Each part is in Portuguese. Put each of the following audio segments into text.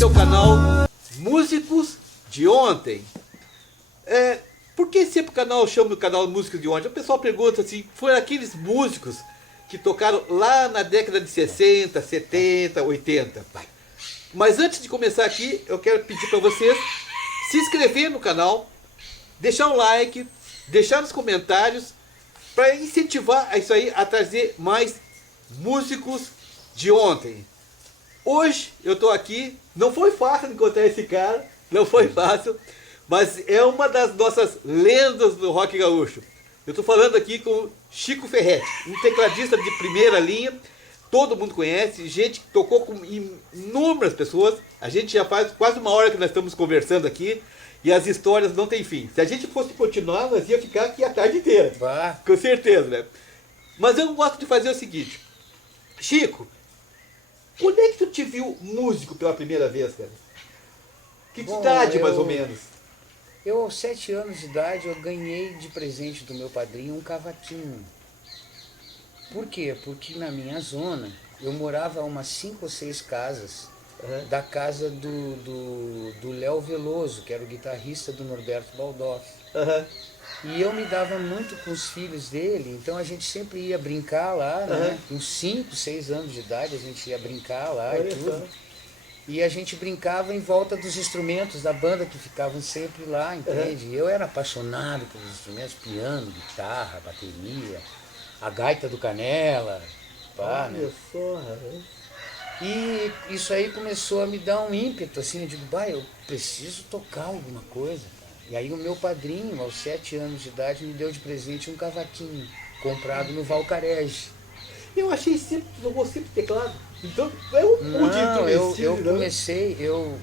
Esse é o canal Músicos de Ontem. Por que sempre o canal chama o canal Músicos de Ontem? O pessoal pergunta assim, foram aqueles músicos que tocaram lá na década de 60, 70, 80. Mas antes de começar aqui, eu quero pedir para vocês se inscrever no canal, deixar um like, deixar nos comentários, para incentivar isso aí a trazer mais músicos de ontem. Hoje eu estou aqui, não foi fácil encontrar esse cara, não foi fácil, mas é uma das nossas lendas do rock gaúcho. Eu estou falando aqui com Chico Ferretti, um tecladista de primeira linha, todo mundo conhece, gente que tocou com inúmeras pessoas. A gente já faz quase uma hora que nós estamos conversando aqui e as histórias não têm fim. Se a gente fosse continuar, nós ia ficar aqui a tarde inteira, com certeza, né? Mas eu gosto de fazer o seguinte, Chico, quando é que tu te viu músico pela primeira vez, cara? Que idade, mais ou menos? Eu, aos 7 anos de idade, eu ganhei de presente do meu padrinho um cavaquinho. Por quê? Porque na minha zona, eu morava a umas 5 ou 6 casas da casa do Léo Veloso, que era o guitarrista do Norberto Baldoff. E eu me dava muito com os filhos dele, então a gente sempre ia brincar lá, né? Com 5, 6 anos de idade a gente ia brincar lá e tudo. E a gente brincava em volta dos instrumentos da banda que ficavam sempre lá, entende? Eu era apaixonado pelos instrumentos, piano, guitarra, bateria, a gaita do Canela, né? E isso aí começou a me dar um ímpeto, assim, eu digo, eu preciso tocar alguma coisa, cara. E aí o meu padrinho, aos 7 anos de idade, me deu de presente um cavaquinho, comprado no Valcarege. Eu achei sempre, eu gostei do teclado. Então é um Não, eu comecei, o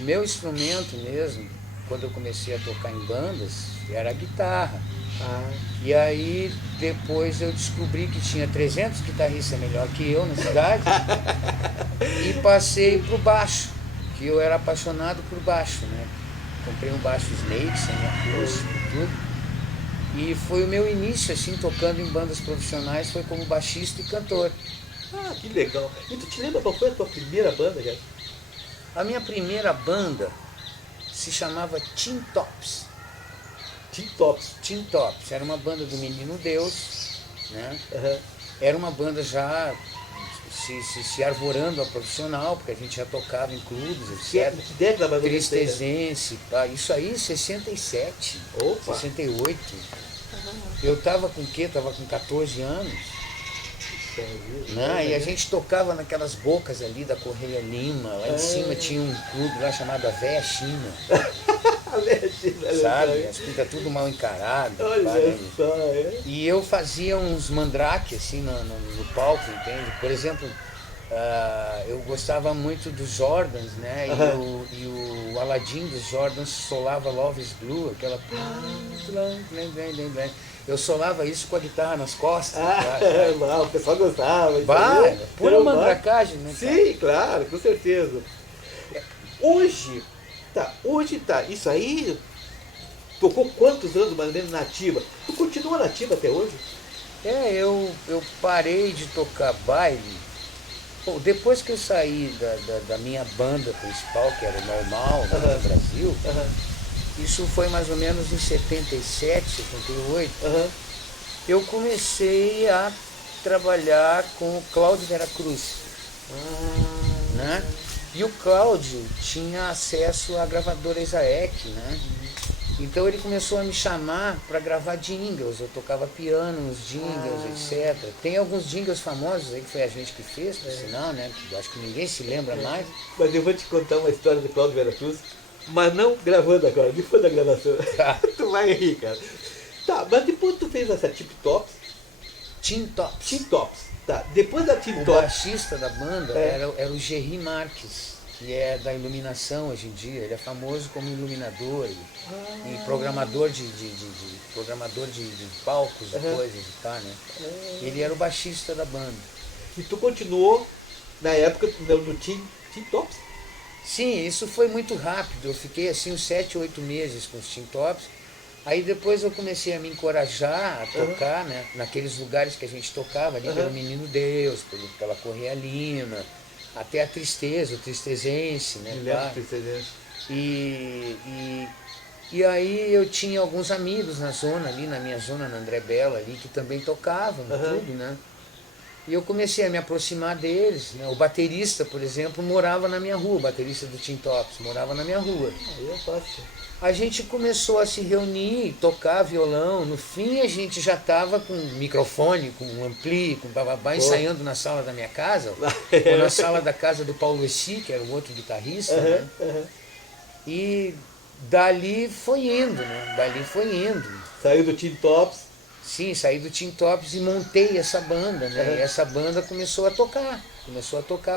meu instrumento mesmo, quando eu comecei a tocar em bandas, era a guitarra. E aí depois eu descobri que tinha 300 guitarristas melhor que eu na cidade e passei pro baixo, que eu era apaixonado por baixo, né? Comprei um baixo Snake, sem acústico e tudo. E foi o meu início, assim, tocando em bandas profissionais, foi como baixista e cantor. Que legal. E tu te lembra qual foi a tua primeira banda, cara? A minha primeira banda se chamava Tin Tops. Tin Tops? Tin Tops. Era uma banda do Menino Deus, né? Era uma banda já se arvorando a profissional, porque a gente já tocava em clubes, etc. Que década mais ou menos? Tristezense, isso aí em 67, 68. Eu tava com o quê? Tava com 14 anos. E a gente tocava naquelas bocas ali da Correia Lima, lá em cima tinha um clube lá chamado A Véia China. Sabe? As pintas tudo mal encarado. E eu fazia uns mandrake assim no palco, entende? Por exemplo, eu gostava muito dos Jordans, né? E o Aladdin dos Jordans solava Love is Blue, aquela... Eu solava isso com a guitarra nas costas. O pessoal gostava. Pura mandracagem, né? Sim, claro, com certeza. Hoje tá, isso aí tocou quantos anos mais ou menos na ativa? Tu continua na ativa até hoje? Eu parei de tocar baile. Bom, depois que eu saí da minha banda principal, que era o Normal, no Brasil, isso foi mais ou menos em 77, 78, eu comecei a trabalhar com o Cláudio Veracruz. Né? E o Cláudio tinha acesso à gravadora Isaac, né? Então ele começou a me chamar para gravar jingles. Eu tocava piano nos jingles, etc. Tem alguns jingles famosos aí que foi a gente que fez, por sinal, né? Que acho que ninguém se lembra mais. Mas eu vou te contar uma história do Cláudio Veracruz, mas não gravando agora, depois da gravação. Tu vai rir, cara. Mas depois tu fez essa Tin Tops. Tin Tops. Tin Tops. Depois da Tin Tops. O baixista da banda era o Gerry Marques, que é da iluminação hoje em dia. Ele é famoso como iluminador e programador de palcos e coisas e tal, né? Ele era o baixista da banda. E tu continuou na época no Tin Tops? Sim, isso foi muito rápido. Eu fiquei assim uns 7, 8 meses com os Tin Tops. Aí depois eu comecei a me encorajar a tocar, né? Naqueles lugares que a gente tocava ali, pelo Menino Deus, pela Correia Lima, até a Tristeza, o Tristezense, né? Me lembro Tristezense. E aí eu tinha alguns amigos na zona ali, na minha zona, na André Bela ali, que também tocavam, tudo, né? E eu comecei a me aproximar deles, né? O baterista, por exemplo, morava na minha rua, o baterista do Tim Tops morava na minha rua. Aí é fácil. A gente começou a se reunir, tocar violão. No fim a gente já estava com microfone, com ampli, com bababá, ensaiando na sala da minha casa, ou na sala da casa do Paulo Essi, que era o outro guitarrista, né? E dali foi indo, né? Dali foi indo. Saiu do Tim Tops. Sim, saí do Tim Tops e montei essa banda, né? E essa banda começou a tocar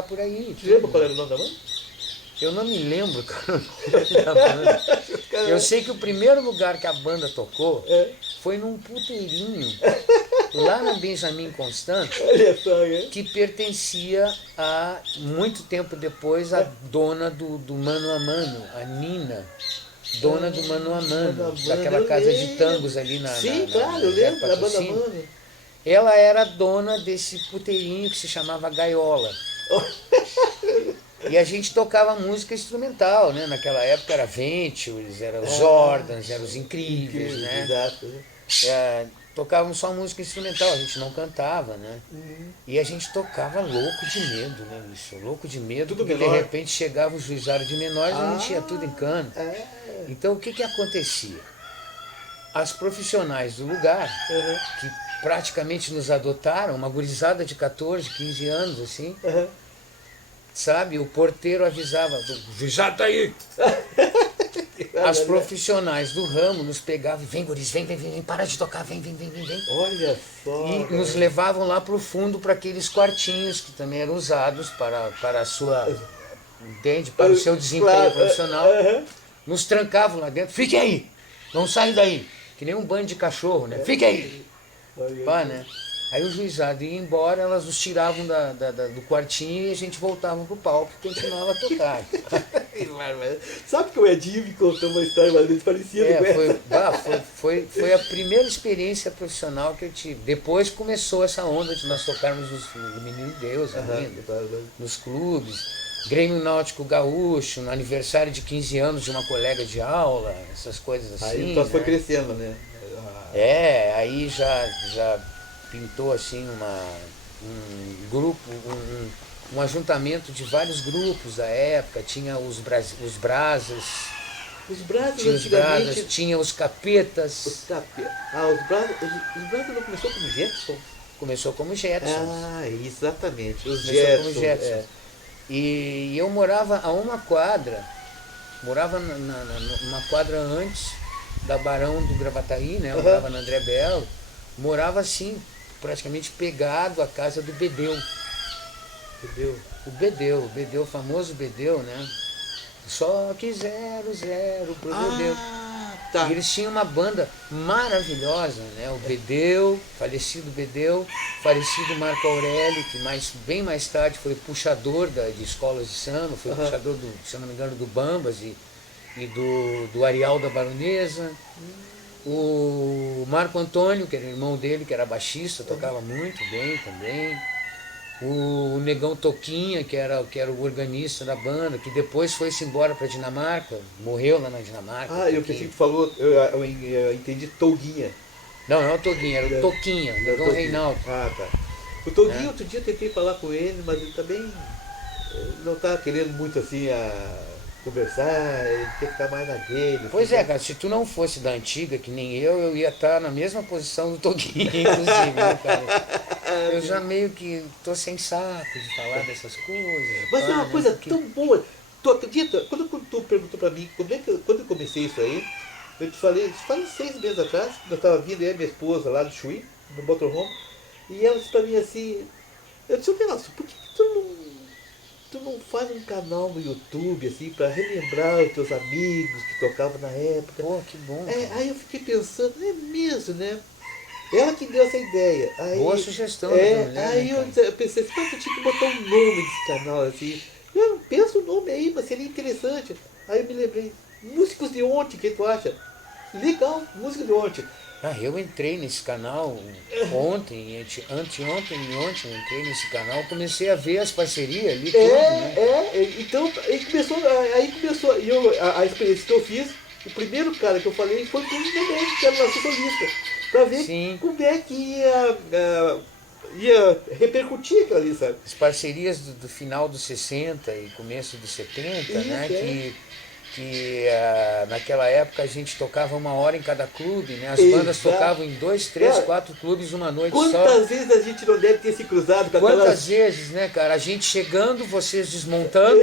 por aí. Você lembra qual era o nome da banda? Eu não me lembro, cara, da banda. Eu sei que o primeiro lugar que a banda tocou foi num puteirinho, lá na Benjamin Constant, que pertencia a, muito tempo depois, a dona do Mano a Mano, a Nina. Dona do Mano a Mano, daquela casa de tangos ali na... Sim, claro, eu lembro da banda Mano. Ela era dona desse puteirinho que se chamava Gaiola. E a gente tocava música instrumental, né? Naquela época era Ventures, era os Jordans, eram os Incríveis, né? Exato. Tocávamos só música instrumental, a gente não cantava, né? E a gente tocava louco de medo, né, bicho? Louco de medo, Tudo porque menor. de repente chegava o juizado de menores e a gente ia tudo em cano. Então o que acontecia? As profissionais do lugar, que praticamente nos adotaram, uma gurizada de 14, 15 anos, assim, sabe? O porteiro avisava, o juizado tá aí! As profissionais do ramo nos pegavam, vem guris, vem, para de tocar, vem. Olha só. E nos levavam lá pro fundo para aqueles quartinhos que também eram usados para a sua, entende? Para o seu desempenho profissional. Nos trancavam lá dentro, fiquem aí, não saem daí, que nem um bando de cachorro, né? Fiquem aí. Pá, né? Aí o juizado ia embora, elas nos tiravam do quartinho e a gente voltava pro palco e continuava a tocar. Sabe que o Edinho me contou uma história mais ou menos parecida com essa? Foi a primeira experiência profissional que eu tive. Depois começou essa onda de nós tocarmos no Menino Deus ainda, nos clubes. Grêmio Náutico Gaúcho, no aniversário de 15 anos de uma colega de aula, essas coisas assim. Aí então né? foi crescendo, né? Aí já pintou assim um grupo, um ajuntamento de vários grupos da época. Tinha os Brasas, Os Brazos tinha os Brasas, tinha os Capetas. Os Brazos não começou como Jetson? Começou como Jetson. Exatamente. Os Começou como Jetson. Jetson. E eu morava a uma quadra, numa quadra antes da Barão do Gravataí, né? Eu morava na André Belo, morava assim, praticamente pegado à casa do Bedeu. O Bedeu, o famoso Bedeu, né? Só que 00 pro Bedeu. Tá. E eles tinham uma banda maravilhosa, né? O Bedeu, falecido Marco Aurélio, que bem mais tarde foi puxador de escolas de samba, foi puxador, se eu não me engano, do Bambas e do Arial da Baronesa. O Marco Antônio, que era irmão dele, que era baixista, tocava muito bem também. O Negão Toquinha, que era o organista da banda, que depois foi-se embora para a Dinamarca, morreu lá na Dinamarca. Eu pensei que falou, eu entendi Toguinha. Não é o Toguinha, era o Toquinha, o Negão Reinaldo. Tá. O Toguinho, outro dia eu tentei falar com ele, mas ele também não está querendo muito assim conversar, ele quer ficar mais na dele. Pois é, cara, se tu não fosse da antiga, que nem eu ia estar na mesma posição do Toguinha, inclusive, né, cara? Eu já meio que tô sem saco de falar dessas coisas. Mas é uma coisa tão boa. Tu acredita? Quando tu perguntou pra mim quando eu comecei isso aí, eu te falei 6 meses atrás, quando eu estava vindo aí, minha esposa lá do Chuí, no motorhome, e ela disse pra mim assim, eu disse, Nelson, por que tu não faz um canal no YouTube, assim, pra relembrar os teus amigos que tocavam na época? Pô, que bom. Aí eu fiquei pensando, é mesmo, né? Ela que deu essa ideia. Boa sugestão. Aí eu pensei, eu tinha que botar um nome nesse canal, assim. Pensa o nome aí, mas seria interessante. Aí eu me lembrei, Músicos de Ontem, o que tu acha? Legal, Música de Ontem. Ah, eu entrei nesse canal ontem, anteontem e ontem eu entrei nesse canal, comecei a ver as parcerias ali, tudo, né? Então aí começou, e a experiência que eu fiz, o primeiro cara que eu falei foi com o Neném, que era nosso solista, pra ver Sim. como é que ia repercutir aquilo ali, sabe? As parcerias do final dos 60 e começo dos 70, né? Naquela época a gente tocava 1 hora em cada clube, né? As bandas Exato. tocavam em 2, 3, Cara, 4 clubes uma noite só. Quantas vezes a gente não deve ter se cruzado com Quantas aquelas... vezes, né, cara? A gente chegando, vocês desmontando,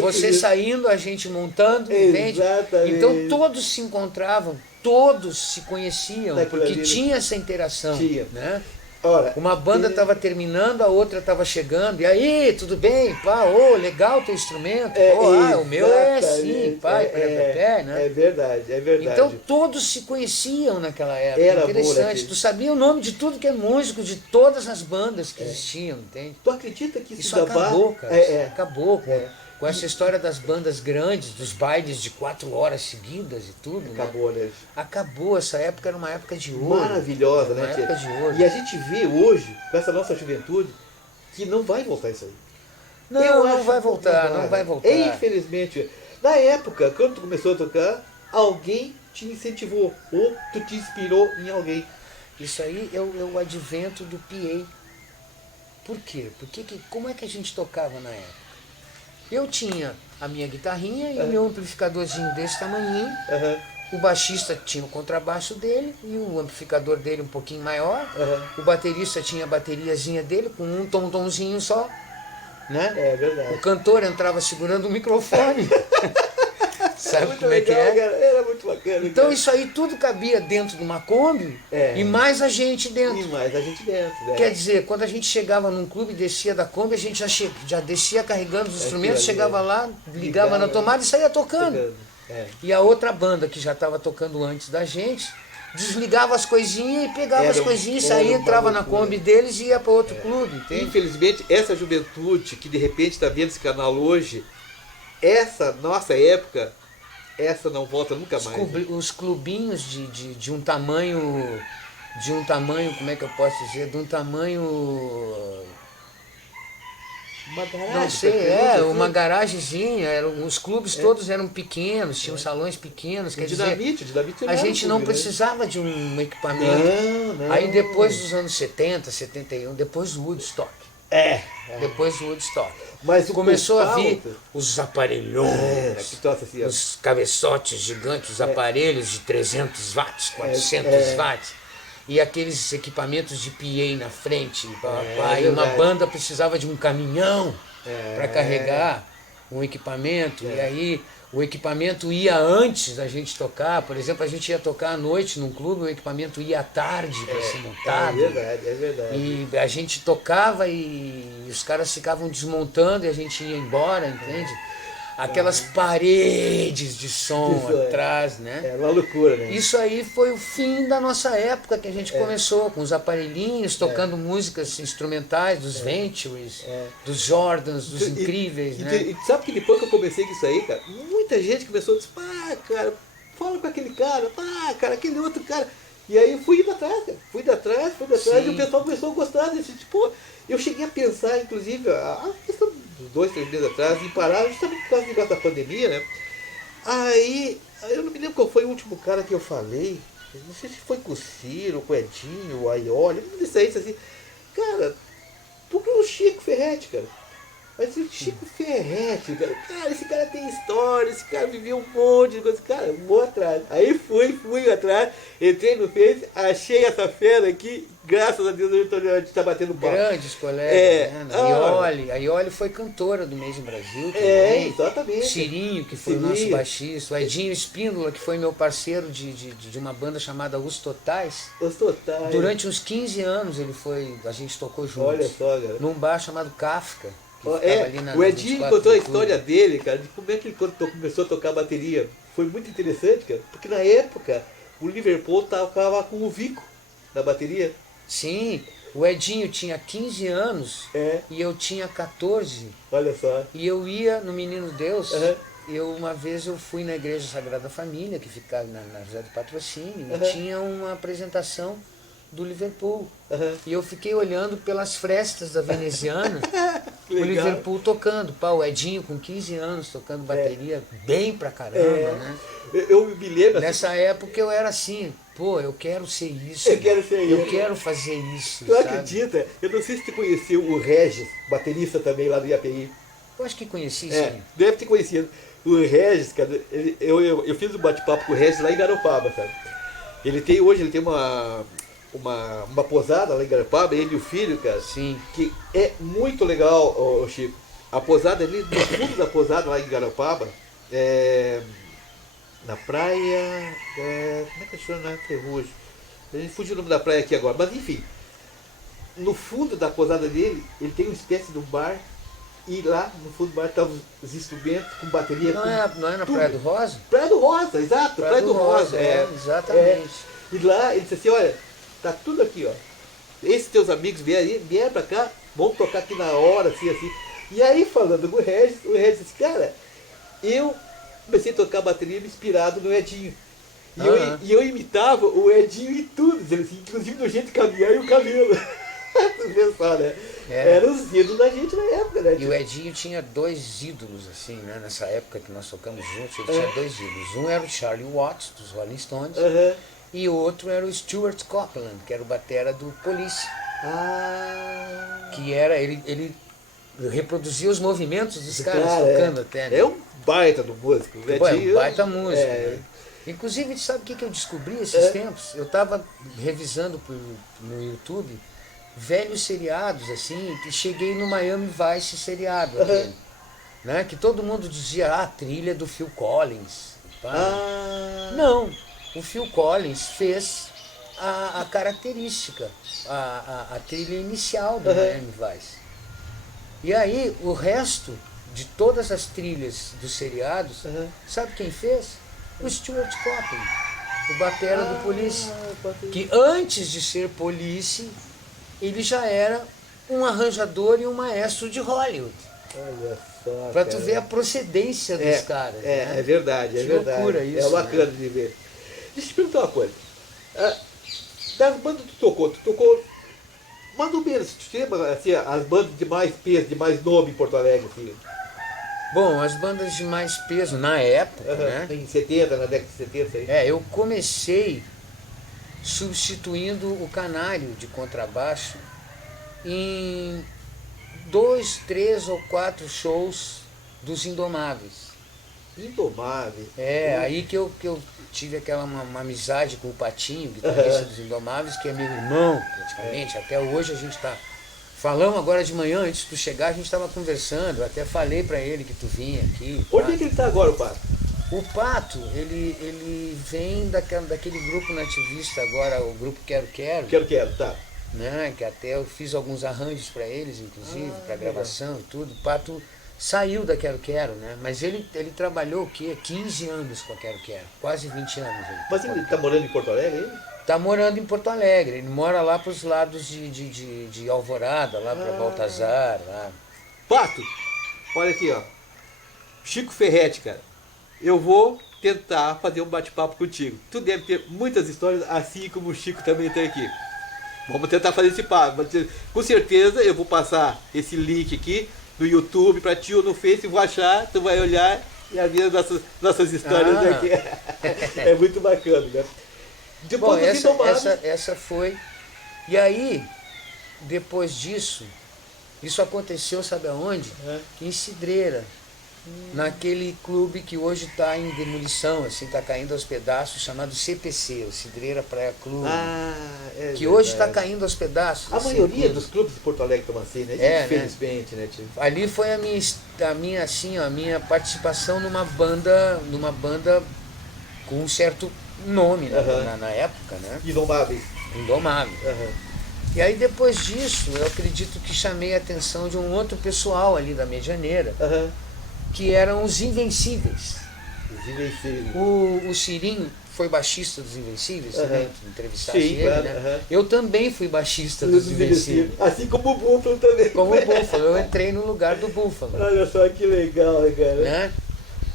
você saindo, a gente montando, entende? Exatamente. Então todos se encontravam, todos se conheciam, Naquilo porque ali, né? tinha essa interação, Tinha. né? Ora, Uma banda estava terminando, a outra estava chegando. E aí, tudo bem? Pá, legal teu instrumento. O meu é assim, pai, né? É verdade, é verdade. Então todos se conheciam naquela época. Era interessante. boa, Tu sabia o nome de tudo que é músico, de todas as bandas que existiam, entende? Tu acredita que Isso acabou, cara. Acabou É. com essa história das bandas grandes, dos bailes de 4 horas seguidas e tudo. Acabou, né? Acabou. Essa época era uma época de ouro. Maravilhosa, Uma né, época tia? de ouro. E a gente vê hoje, com essa nossa juventude, que não vai voltar isso aí. Não vai voltar, não vai voltar. Infelizmente. Na época, quando tu começou a tocar, alguém te incentivou, ou tu te inspirou em alguém. Isso aí é o advento do PA. Por quê? Como é que a gente tocava na época? Eu tinha a minha guitarrinha e o meu amplificadorzinho desse tamanhinho. O baixista tinha o contrabaixo dele e o amplificador dele um pouquinho maior. O baterista tinha a bateriazinha dele com um tomzinho só. Né? É verdade. O cantor entrava segurando o microfone. Sabe muito como é que legal, é? Cara. Era muito bacana. Então cara. isso aí tudo cabia dentro de uma Kombi e mais a gente dentro. E mais a gente dentro, né? Quer dizer, quando a gente chegava num clube, descia da Kombi, a gente já descia carregando os instrumentos, chegava lá, ligava na tomada e saía tocando. E a outra banda que já estava tocando antes da gente, desligava as coisinhas e pegava as coisinhas, saía, entrava na Kombi deles e ia para outro clube. Entende? Infelizmente, essa juventude que de repente está vendo esse canal hoje, essa nossa época, essa não volta nunca mais. Os clubinhos de um tamanho, como é que eu posso dizer, de um tamanho... Uma garagem. Não sei, uma garagemzinha, os clubes todos eram pequenos, tinham salões pequenos, quer dizer, a gente não precisava de um equipamento. Não. Aí depois dos anos 70, 71, depois do Woodstock. Depois do Woodstock. Mas começou a vir os aparelhões, assim, os cabeçotes gigantes, os aparelhos de 300 watts, 400 watts. E aqueles equipamentos de PA na frente. E uma banda precisava de um caminhão para carregar um equipamento. E aí o equipamento ia antes da gente tocar. Por exemplo, a gente ia tocar à noite num clube, o equipamento ia à tarde para ser montado. É verdade. E a gente tocava e os caras ficavam desmontando e a gente ia embora, entende? Aquelas paredes de som atrás, né? É uma loucura, né? Isso aí foi o fim da nossa época, que a gente começou com os aparelhinhos, tocando músicas instrumentais, dos Ventures, dos Jordans, dos Incríveis, né? E sabe que depois que eu comecei com isso aí, cara, muita gente começou a dizer, cara, fala com aquele cara, cara, aquele outro cara. E aí eu fui indo atrás, cara. Fui atrás, e o pessoal começou a gostar desse tipo. Eu cheguei a pensar, inclusive, a questão dos 2, 3 meses atrás, em parar justamente por causa do negócio da pandemia, né? Aí, eu não me lembro qual foi o último cara que eu falei. Não sei se foi com o Ciro, com o Edinho, o Aioli, não sei se assim. Cara, porque o Chico Ferretti, cara. Mas o Chico Ferretti, cara, esse cara tem história, esse cara viveu um monte de coisa, cara, vou atrás. Aí fui atrás, entrei no Face, achei essa fera aqui, graças a Deus a gente tá batendo papo. Grandes colegas, né? A Ioli foi cantora do Mês em Brasil também. Exatamente. Cirinho, que foi o nosso baixista, o Edinho Espíndola, que foi meu parceiro de uma banda chamada Os Totais. Os Totais. Durante uns 15 anos a gente tocou juntos. Olha só, cara. Num bar chamado Kafka. O Edinho contou a história dele, cara, de como é que ele começou a tocar bateria. Foi muito interessante, cara, porque na época o Liverpool tocava com o Vico na bateria. Sim, o Edinho tinha 15 anos e eu tinha 14. Olha só. E eu ia no Menino Deus uma vez eu fui na Igreja Sagrada Família, que fica na José do Patrocínio, e tinha uma apresentação do Liverpool. E eu fiquei olhando pelas frestas da veneziana, o Liverpool tocando. Pá, o Edinho com 15 anos tocando bateria bem pra caramba, né? Eu me lembro... Nessa época eu era assim, pô, eu quero ser isso. Eu quero fazer isso, Tu sabe? acredita? Eu não sei se tu conheceu o Regis, baterista também lá do IAPI. Eu acho que conheci, sim. Deve ter conhecido. O Regis, cara, eu fiz um bate-papo com o Regis lá em Garopaba, sabe? Hoje ele tem uma posada lá em Garopaba, ele e o filho, cara. Sim. Que é muito legal, ô Chico. A posada ali, no fundo da posada lá em Garopaba, na praia. Como é que chama? Na Ferrugem. A gente fugiu o nome da praia aqui agora, mas enfim. No fundo da posada dele, ele tem uma espécie de um bar. E lá no fundo do bar estavam os instrumentos com bateria. Não é na tudo. Praia do Rosa? Praia do Rosa, exato. Praia do Rosa. Exatamente. E lá ele disse assim, olha, tá tudo aqui, ó. Esses teus amigos vieram pra cá, vão tocar aqui na hora, assim, assim. E aí, falando com o Regis disse, cara, eu comecei a tocar bateria inspirado no Edinho. E eu imitava o Edinho em tudo, dizendo assim, inclusive no jeito de caminhar e o cabelo. Tu vê só, né? Eram os ídolos da gente na época, né? E o Edinho tinha dois ídolos, assim, né? Nessa época que nós tocamos juntos, ele tinha dois ídolos. Um era o Charlie Watts, dos Rolling Stones, e o outro era o Stuart Copeland, que era o batera do Police. Que era, ele reproduzia os movimentos dos caras tocando até, né? É um baita do músico. É um baita músico. Né? Inclusive, sabe o que eu descobri esses tempos? Eu estava revisando no YouTube velhos seriados, assim, que cheguei no Miami Vice seriado, aquele, né? Que todo mundo dizia, a trilha do Phil Collins. Não, o Phil Collins fez a característica, a trilha inicial do Miami Vice. E aí, o resto de todas as trilhas dos seriados, sabe quem fez? O Stuart Copeland, o batera do Police, que antes de ser Police, ele já era um arranjador e um maestro de Hollywood. Olha só. Pra tu ver a procedência dos caras. Né? É verdade, é que verdade. Loucura isso, é bacana, né? de ver. Deixa eu te perguntar uma coisa. Das bandas que tu tocou mais ou menos, tu lembra assim, as bandas de mais peso, de mais nome em Porto Alegre? Assim? Bom, as bandas de mais peso na época, né? Em 70, na década de 70 aí. Eu comecei substituindo o Canário de contrabaixo em 2, 3 ou 4 shows dos Indomáveis. Indomáveis? Aí que eu tive uma amizade com o Patinho, guitarrista dos Indomáveis, que é meu irmão, praticamente. Até hoje a gente está... Falamos agora de manhã, antes de tu chegar, a gente estava conversando. Eu até falei para ele que tu vinha aqui. Onde é que ele está agora, o Pato? O Pato, ele vem daquele grupo nativista agora, o grupo Quero Quero. Quero, tá. Né, que até eu fiz alguns arranjos para eles, inclusive, para gravação e tudo. O Pato saiu da Quero Quero, né? Mas ele trabalhou o quê? 15 anos com a Quero Quero, quase 20 anos. Mas ele está morando em Porto Alegre, ele? Está morando em Porto Alegre, ele mora lá para os lados de Alvorada, lá para Baltazar. Lá. Pato, olha aqui, ó. Chico Ferretti, cara. Eu vou tentar fazer um bate-papo contigo. Tu deve ter muitas histórias, assim como o Chico também tem aqui. Vamos tentar fazer esse papo. Com certeza eu vou passar esse link aqui no YouTube para ti ou no Face, vou achar, tu vai olhar e a ver nossas histórias aqui. É muito bacana, né? Depois bom, essa foi. E aí, depois disso, isso aconteceu, sabe aonde? Em Cidreira. Naquele clube que hoje está em demolição, assim, está caindo aos pedaços, chamado CPC, o Cidreira Praia Clube. Que hoje está caindo aos pedaços. A maioria dos clubes de Porto Alegre estão assim, né? Infelizmente, né, tio? Ali foi a minha participação numa banda com um certo nome, né, na época, né? Indomáveis. E aí depois disso, eu acredito que chamei a atenção de um outro pessoal ali da Medianeira, que eram os Invencíveis. Os Invencíveis. O Cirinho foi baixista dos Invencíveis, né? Entrevistasse ele, claro, né? Eu também fui baixista dos Invencíveis. Assim como o Búfalo também. Como o Búfalo, eu entrei no lugar do Búfalo. Olha só que legal, cara. Né?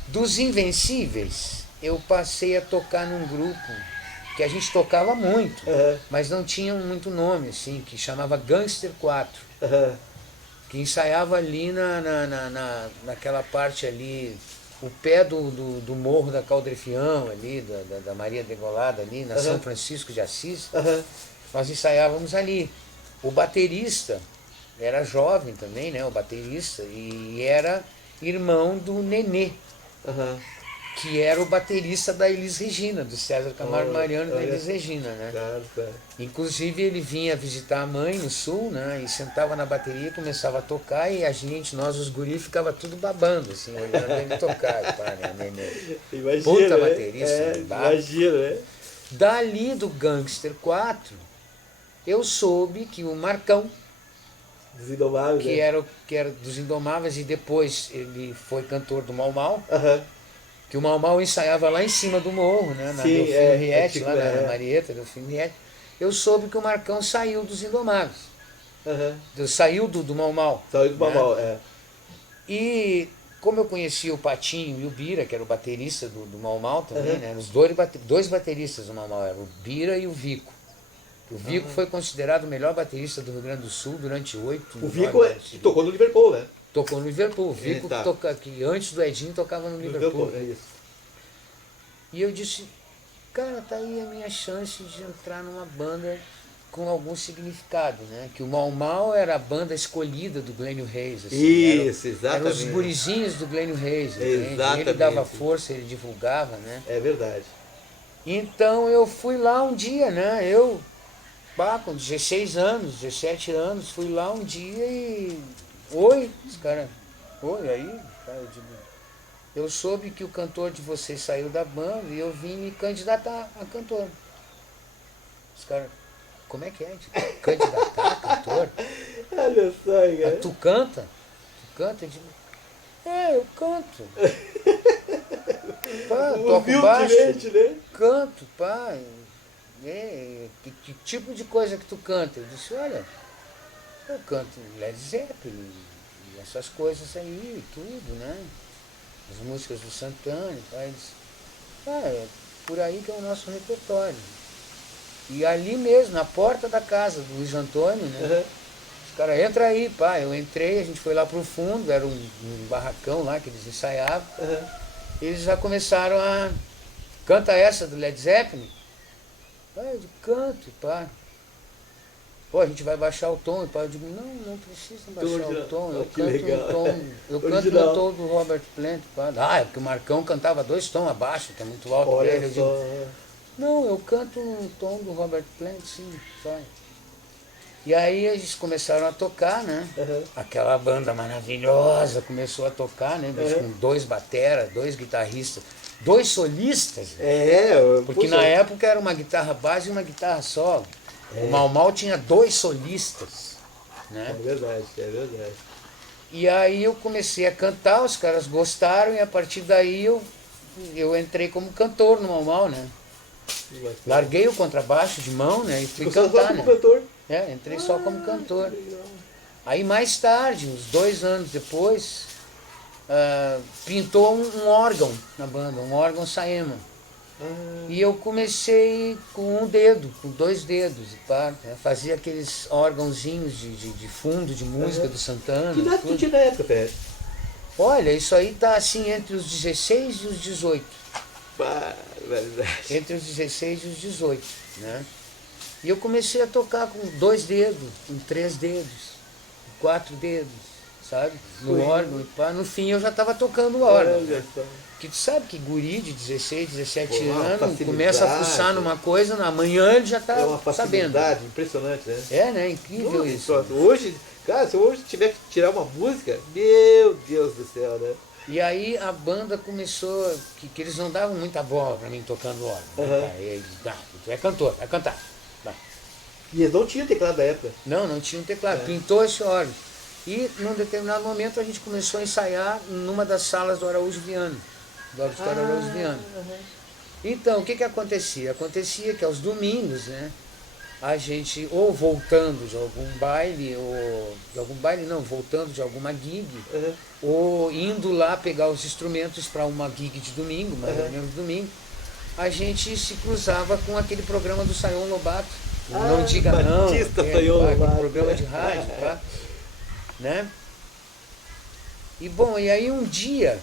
Dos Invencíveis, eu passei a tocar num grupo que a gente tocava muito, mas não tinha muito nome, assim, que chamava Gangster 4, que ensaiava ali naquela parte ali, o pé do morro da Caldrefião, ali, da Maria Degolada, ali, na São Francisco de Assis. Nós ensaiávamos ali. O baterista era jovem também, né, o baterista, e era irmão do Nenê, que era o baterista da Elis Regina, do César Camargo Mariano e da Elis Regina, né? Claro. Inclusive ele vinha visitar a mãe no sul, né? E sentava na bateria, começava a tocar e a gente, nós os guris, ficava tudo babando, assim, olhando ele tocar, pá, né, Nenê. Imagina, Puta né? baterista, Imagina, né? Dali do Gangster 4, eu soube que o Marcão, Dos Indomáveis, que era dos Indomáveis, e depois ele foi cantor do Mau Mau, que o Mau Mau ensaiava lá em cima do morro, né? Na Delfino Riete, lá na Marieta, Delfino Riete. Eu soube que o Marcão saiu dos Indomáveis. Saiu do Mau Mau. Saiu do Mau Mau, E como eu conhecia o Patinho e o Bira, que era o baterista do Mau Mau também, né? Os dois bateristas do Mau Mau eram o Bira e o Vico. O Vico foi considerado o melhor baterista do Rio Grande do Sul durante 8 anos. O Vico que tocou no Liverpool, né? Tocou no Liverpool. O Vico que antes do Edinho tocava no Liverpool. É isso. E eu disse, cara, tá aí a minha chance de entrar numa banda com algum significado, né? Que o Mau Mau era a banda escolhida do Glênio Reis. Assim, isso, exatamente. Eram os gurizinhos do Glênio Reis. Exatamente. Ele dava força, ele divulgava, né? É verdade. Então eu fui lá um dia, né? Eu, com 16 anos, 17 anos, fui lá um dia e... Oi, os caras... Oi, aí? Cara, eu digo... Eu soube que o cantor de vocês saiu da banda e eu vim me candidatar a cantor. Os caras, como é que é? Candidatar a cantor? Olha só, cara. Tu canta? Tu canta? Eu digo, eu canto. Pá, toco baixo, né? canto, pá. Que tipo de coisa que tu canta? Eu disse, olha, eu canto Led Zeppelin e essas coisas aí, tudo, né? As músicas do Santana, é por aí que é o nosso repertório. E ali mesmo, na porta da casa do Luiz Antônio, né? Os caras, entra aí, pá. Eu entrei, a gente foi lá pro fundo, era um barracão lá que eles ensaiavam. Eles já começaram a... Canta essa do Led Zeppelin? Eu digo, canto, pá. Pô, a gente vai baixar o tom. E pá, eu digo, não precisa baixar o tom. Eu canto no tom. Eu canto no tom do Robert Plant. Pá. É porque o Marcão cantava 2 tons abaixo, que é muito alto. Olha dele. Eu só. digo, não, eu canto no tom do Robert Plant, sim, vai. E aí eles começaram a tocar, né? Aquela banda maravilhosa começou a tocar, né? Com 2 bateras, 2 guitarristas, 2 solistas. Porque na época era uma guitarra base e uma guitarra solo. O Mau Mau tinha 2 solistas, né? É verdade. E aí eu comecei a cantar, os caras gostaram e a partir daí eu entrei como cantor no Mau Mau, né? Larguei o contrabaixo de mão, né? E fui cantar, né? Cantor? Entrei só como cantor. Aí mais tarde, uns 2 anos depois, pintou um órgão na banda, um órgão Saema. E eu comecei com 1 dedo, com 2 dedos, fazia aqueles órgãozinhos de fundo de música do Santana. Que idade tu tinha na época, Pé? Olha, isso aí tá assim entre os 16 e os 18. Verdade. Entre os 16 e os 18, né? E eu comecei a tocar com 2 dedos, com 3 dedos, com 4 dedos, sabe? No órgão, no fim eu já estava tocando o órgão. Né? Que tu sabe que guri de 16, 17 anos começa a fuçar numa coisa, na manhã ele já está sabendo. Impressionante, né? Né? Incrível isso. Hoje, cara, se eu hoje tiver que tirar uma música, meu Deus do céu, né? E aí a banda começou, que eles não davam muita bola para mim tocando órgão. Né? Tu é cantor, vai cantar. Vai. E eles não tinham teclado na época? Não tinha um teclado, pintou esse órgão. E num determinado momento a gente começou a ensaiar numa das salas do Araújo Viana, do Auditório Araújo Viana. Então, o que acontecia? Acontecia que aos domingos, né, a gente, ou voltando de algum baile, voltando de alguma gig, ou indo lá pegar os instrumentos para uma gig de domingo, mais ou menos domingo, a gente se cruzava com aquele programa do Sayão Lobato. Não diga não, aquele programa de rádio, tá? Né? E bom, e aí um dia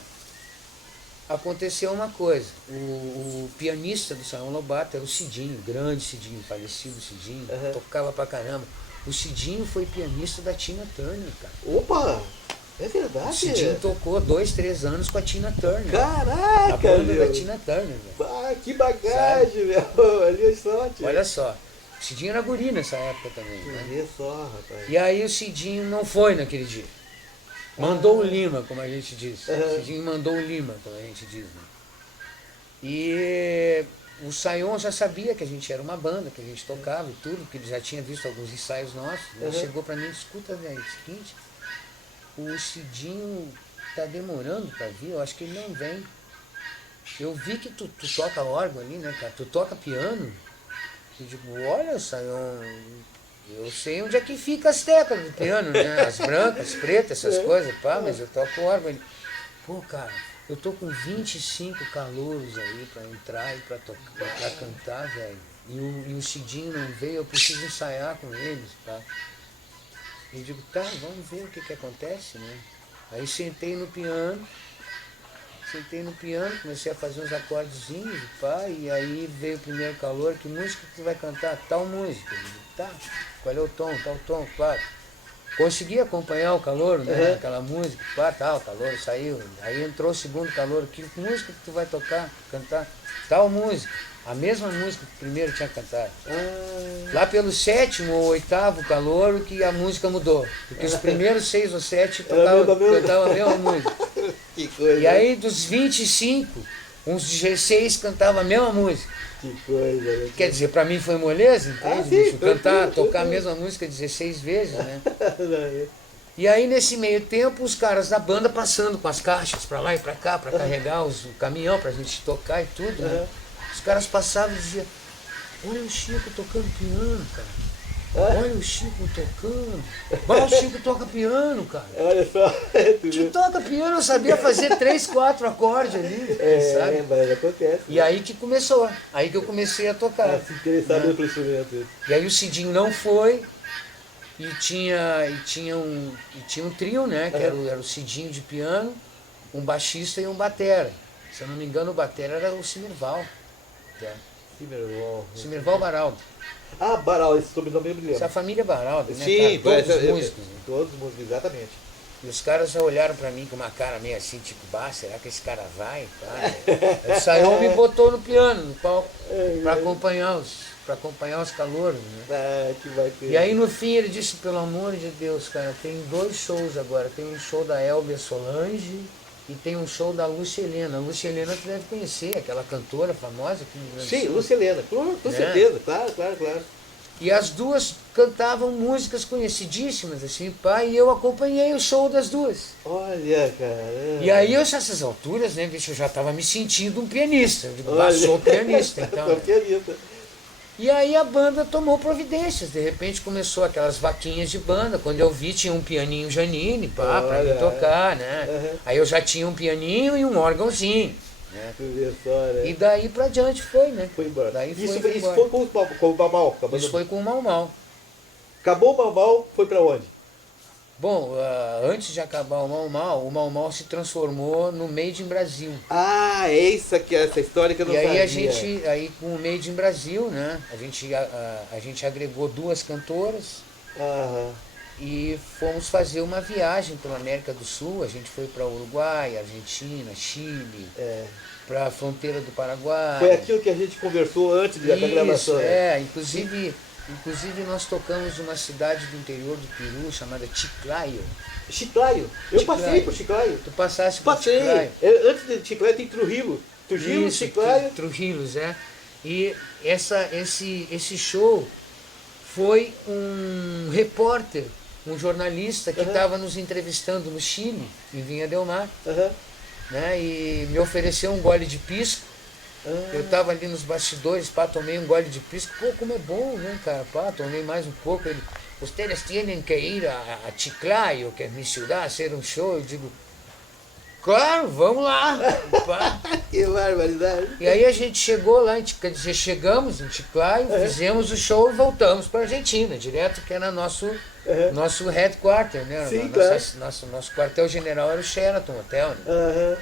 aconteceu uma coisa. O pianista do Sayão Lobato era o Cidinho, grande Cidinho, falecido Cidinho, tocava pra caramba. O Cidinho foi pianista da Tina Turner, cara. Opa! É verdade. O Cidinho tocou 2, 3 anos com a Tina Turner. Caraca, a banda meu. da Tina Turner, velho. Ah, que bagagem, meu. Olha só, tio. Olha só. O Cidinho era guri nessa época também, né? Olha só, rapaz. E aí o Cidinho não foi naquele dia. Mandou o Lima, como a gente diz. O Cidinho mandou o Lima, como a gente diz. Né? E o Sayon já sabia que a gente era uma banda, que a gente tocava e tudo, porque ele já tinha visto alguns ensaios nossos. Ele chegou pra mim e disse, escuta, velho, é o seguinte, o Cidinho tá demorando pra vir, eu acho que ele não vem. Eu vi que tu toca órgão ali, né, cara? Tu toca piano. Eu digo, olha, Sayon, eu sei onde é que fica as teclas do piano, né? As brancas, as pretas, essas coisas, pá, mas eu toco órgão. Ele, pô, cara, eu tô com 25 calouros aí pra entrar e pra cantar, velho. E o Cidinho não veio, eu preciso ensaiar com eles, tá? Eu digo, tá, vamos ver o que acontece, né? Aí sentei no piano, comecei a fazer uns acordezinhos, pá, e aí veio o primeiro calor, que música que tu vai cantar? Tal música. Eu digo, tá, qual é o tom? Tal tom, pá. Consegui acompanhar o calor, né? Aquela música, pá, tal, o calor saiu. Aí entrou o segundo calor, que música que tu vai tocar, cantar? Tal música. A mesma música que o primeiro tinha cantado. Lá pelo 7º ou 8º calor que a música mudou. Porque os primeiros 6 ou 7 cantavam a mesma música. Que coisa. E aí dos 25, uns 16 cantavam a mesma música. Que coisa. Né? Quer dizer, pra mim foi moleza, entende? Sim, tocar a mesma música 16 vezes, né? E aí nesse meio tempo os caras da banda passando com as caixas pra lá e pra cá, pra carregar o caminhão pra gente tocar e tudo, né? Os caras passavam e diziam, olha o Chico tocando piano, cara. Olha o Chico tocando. Mas o Chico toca piano, cara. Olha só. Chico toca piano, eu sabia fazer 3, 4 acordes ali, sabe? Mas acontece. E aí que começou, aí que eu comecei a tocar. Se interessar pelo instrumento. E aí o Cidinho não foi, e tinha um trio, né? Que era o Cidinho de piano, um baixista e um batera. Se eu não me engano, o batera era o Simerval. Simerval Baraldo. Ah, Baraldo, esse sobrenome eu me lembro. Essa família Baraldo, né? Sim, cara? Todos os músicos. Né? Todos os músicos, exatamente. E os caras já olharam pra mim com uma cara meio assim, tipo, bah, será que esse cara vai? Tá? O Sayon me botou no piano, no palco, pra acompanhar os calouros, né? Ah, que bacana. E aí no fim ele disse, pelo amor de Deus, cara, tem 2 shows agora. Tem um show da Elbia Solange e tem um show da Lúcia Helena. A Lúcia Helena tu deve conhecer, aquela cantora famosa aqui no Grande Sim, Sul. Lúcia Helena, com certeza, claro. E as duas cantavam músicas conhecidíssimas, assim, pai, e eu acompanhei o show das duas. Olha, cara. E aí, essas alturas, né, bicho, eu já estava me sentindo um pianista. Eu digo, sou pianista, então. Sou pianista. E aí a banda tomou providências. De repente começou aquelas vaquinhas de banda. Quando eu vi, tinha um pianinho Janine, pá, pra me tocar, né? Aí eu já tinha um pianinho e um órgãozinho. Né? E daí pra diante foi, né? Foi embora. Daí Isso foi com o Mau. Isso foi com o Mau Mau. Acabou o Mau, foi pra onde? Bom, antes de acabar o Mau Mau se transformou no Made in Brasil. Ah, é essa história que eu não sabia. E aí aí com o Made in Brasil, né? A gente agregou 2 cantoras. E fomos fazer uma viagem pela América do Sul. A gente foi para Uruguai, Argentina, Chile, para a fronteira do Paraguai. Foi aquilo que a gente conversou antes da gravação. Inclusive nós tocamos numa cidade do interior do Peru chamada Chiclayo. Chiclayo? Eu passei por Chiclayo. Tu passaste por Chiclayo? Antes de Chiclayo tem Trujillo. Trujillo, Chiclayo. Trujillos, é. E esse show foi um repórter, um jornalista que estava nos entrevistando no Chile, em Vinha del Mar, né, e me ofereceu um gole de pisco Eu tava ali nos bastidores, pá, tomei um gole de pisco. Pô, como é bom, né, cara? Pá, tomei mais um pouco. Ele, vocês têm que ir a Chiclayo, que é minha cidade, fazer um show. Eu digo, claro, vamos lá. Pá. Que barbaridade. E aí a gente chegou lá, quer dizer, chegamos em Chiclayo, fizemos o show e voltamos para Argentina, direto, que era nosso headquarter, né? Sim, claro. Nosso quartel-general era o Sheraton Hotel, né?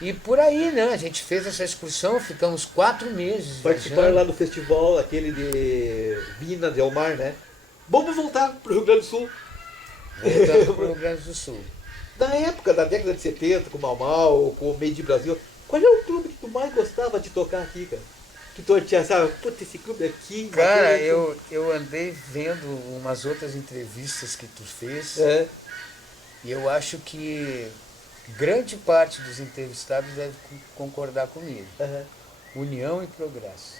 E por aí, né? A gente fez essa excursão, ficamos 4 meses Participaram viajando. lá do festival, aquele de Vina Del Mar, né? Vamos voltar pro Rio Grande do Sul. Voltando para o Rio Grande do Sul. Da época, da década de 70, com o Mau Mau, com o Meio de Brasil, qual é o clube que tu mais gostava de tocar aqui, cara? Que tu tinha, sabe, puta, esse clube aqui... Cara, bacana. eu andei vendo umas outras entrevistas que tu fez É. e eu acho que grande parte dos entrevistados deve concordar comigo. Aham. União e Progresso.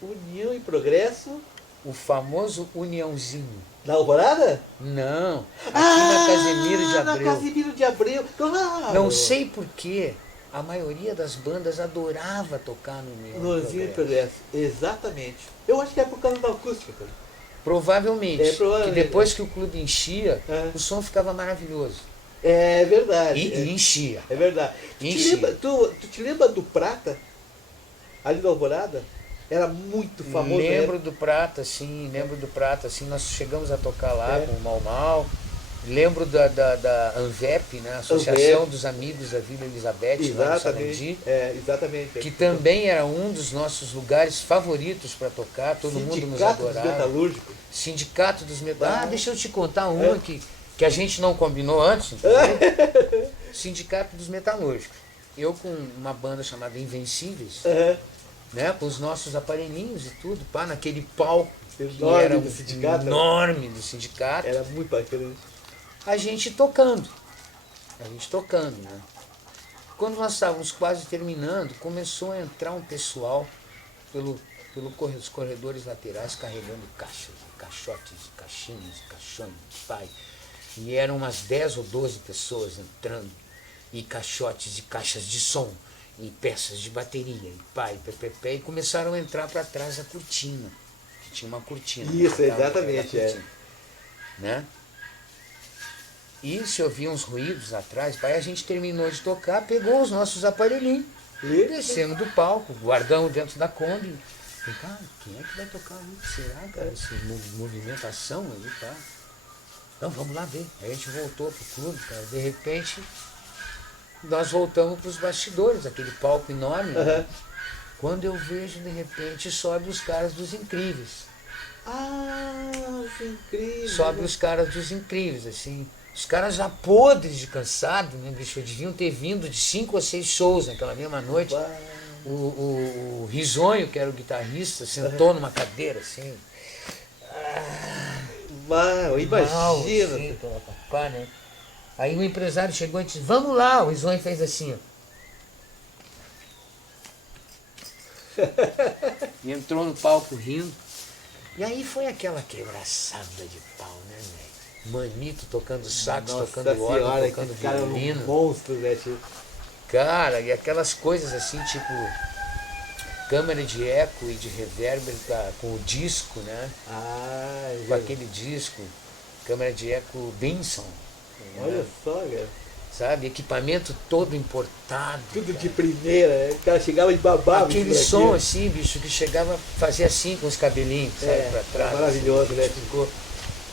União e Progresso. O famoso Uniãozinho. Na Alvorada? Não, aqui na Casemiro de Na Abreu. Casimiro de Abreu, claro. Não sei porquê, a maioria das bandas adorava tocar no União No e União e Progresso. Progresso, exatamente. Eu acho que é por causa da acústica, cara. Provavelmente, É, provavelmente, que depois que o clube enchia, É. o som ficava maravilhoso. É verdade. E enchia. É verdade. Enchia. Tu te lembra do Prata? Ali da Alvorada? Era muito famoso. Lembro né? do Prata, sim, nós chegamos a tocar lá É. com o Mau Mau. Lembro da ANVEP, né? Associação dos Amigos da Vila Elizabeth, lá no Sarandi, Exatamente. que também era um dos nossos lugares favoritos para tocar, todo mundo nos Sindicato dos adorava. Metalúrgicos. Sindicato dos Metalúrgicos. Ah. Deixa eu te contar uma que a gente não combinou antes, entendeu? Sindicato dos Metalúrgicos. Eu com uma banda chamada Invencíveis, Aham. né, com os nossos aparelhinhos e tudo, pá, naquele palco que Enorme era do sindicato, né? enorme do sindicato, Era muito bacana. a gente tocando, né. Quando nós estávamos quase terminando, começou a entrar um pessoal pelos corredores laterais carregando caixas, caixotes, caixinhas, caixões, pai. E eram umas 10 ou 12 pessoas entrando, e caixotes e caixas de som, e peças de bateria, e pai, pé, e começaram a entrar para trás da cortina, que tinha uma cortina. Isso, que ficava exatamente, naquela cortina, né? E se ouviam uns ruídos atrás, pai, a gente terminou de tocar, pegou os nossos aparelhinhos, E? descemos do palco, guardamos dentro da Kombi. Falei, cara, quem é que vai tocar ali? Será, cara? Essa movimentação ali, tá? Então vamos lá ver. Aí a gente voltou pro clube, cara. De repente, nós voltamos pros bastidores, aquele palco enorme. Né? Aham. Quando eu vejo, de repente, sobe os caras dos Incríveis. Ah, que incrível. Sobe os caras dos Incríveis, assim. Os caras já podres de cansado, né, bicho? Deviam ter vindo de 5 ou 6 shows naquela mesma noite. Uau. O Risonho, que era o guitarrista, sentou numa cadeira, assim. Uau, imagina. Assim, pela papá, né? Aí o empresário chegou e disse, vamos lá. O Risonho fez assim, ó. E entrou no palco rindo. E aí foi aquela quebraçada de pau, né, velho? Manito tocando sax, Nossa tocando órgão, senhora, tocando que cara é um violino. monstro, né, tio? Cara, e aquelas coisas assim, tipo câmera de eco e de reverb com o disco, né? Ah, Com aquele disco, câmera de eco Benson. olha só, cara. Sabe? Equipamento todo importado. Tudo cara. de primeira, né? O cara chegava e babava. Aquele isso som daqui. assim, bicho, que chegava a fazer assim com os cabelinhos, sabe, pra trás. maravilhoso, assim, né? ficou.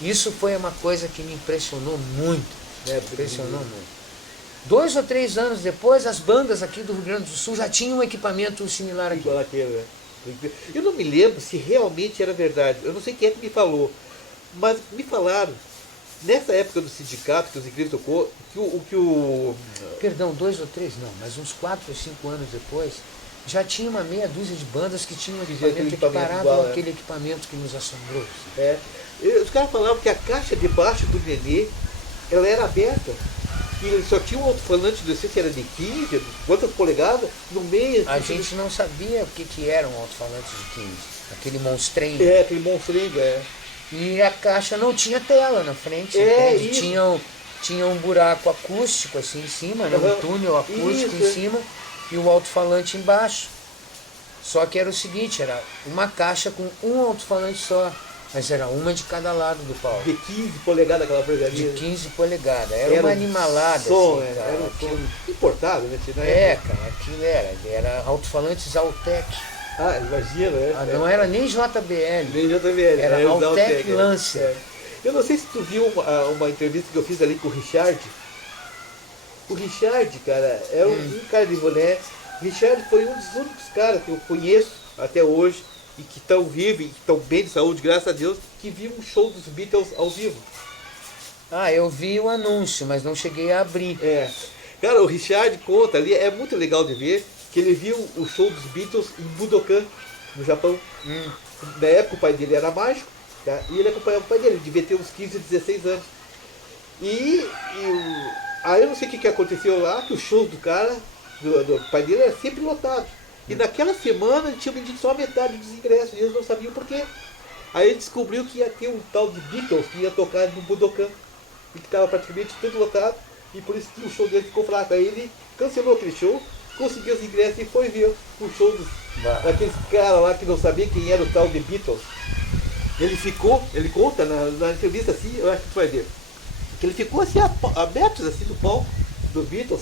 Isso foi uma coisa que me impressionou muito. É, Impressionou muito. 2 ou 3 anos depois, as bandas aqui do Rio Grande do Sul já tinham um equipamento similar aqui. Igual aquele, né? Eu não me lembro se realmente era verdade. Eu não sei quem é que me falou. Mas me falaram, nessa época do sindicato, que os Incríveis tocou, que o Perdão, 2 ou 3 não, mas uns 4 ou 5 anos depois, já tinha uma meia dúzia de bandas que tinham um tinha aquele equipamento equipamento equiparável igual, àquele equipamento que nos assombrou. Assim. É. Os caras falavam que a caixa debaixo do Nenê, ela era aberta. E ele só tinha um alto-falante, não sei se era de 15, quantas polegadas, no meio. A assim, gente não sabia o que era um alto-falante de 15, aquele monstrenho. É, aquele monstrengo, é. E a caixa não tinha tela na frente, É, entende? Tinha um buraco acústico assim em cima, né? Uhum. Um túnel acústico Isso, em é. cima, e o alto-falante embaixo. Só que era o seguinte, era uma caixa com um alto-falante só, mas era uma de cada lado do palco. De 15 polegadas aquela porcaria. De 15 polegadas. Era uma animalada. Som, assim, cara. era um som importado, né? Cara, aquilo era alto-falantes Altec. Ah, imagina, né? Não era nem JBL. Nem JBL. Era os Altec Lancer. É. Eu não sei se tu viu uma entrevista que eu fiz ali com o Richard. O Richard, cara, é um cara de boné. O Richard foi um dos únicos caras que eu conheço até hoje e que estão vivos e que estão bem de saúde, graças a Deus, que viu um show dos Beatles ao vivo. Eu vi o anúncio, mas não cheguei a abrir. Cara, o Richard conta ali, é muito legal de ver, que ele viu o show dos Beatles em Budokan, no Japão. Na época o pai dele era mágico, tá? E ele acompanhava o pai dele, ele devia ter uns 15, 16 anos. Aí eu não sei o que aconteceu lá, que o show do cara, do pai dele, era sempre lotado. E naquela semana ele tinha vendido só a metade dos ingressos, e eles não sabiam por quê. Aí ele descobriu que ia ter um tal de Beatles que ia tocar no Budokan, e que estava praticamente tudo lotado, e por isso que o show dele ficou fraco. Aí ele cancelou aquele show, conseguiu os ingressos e foi ver o show daqueles caras lá que não sabia quem era o tal de Beatles. Ele conta na entrevista assim, eu acho que tu vai ver, que ele ficou assim, a metros assim do palco dos Beatles.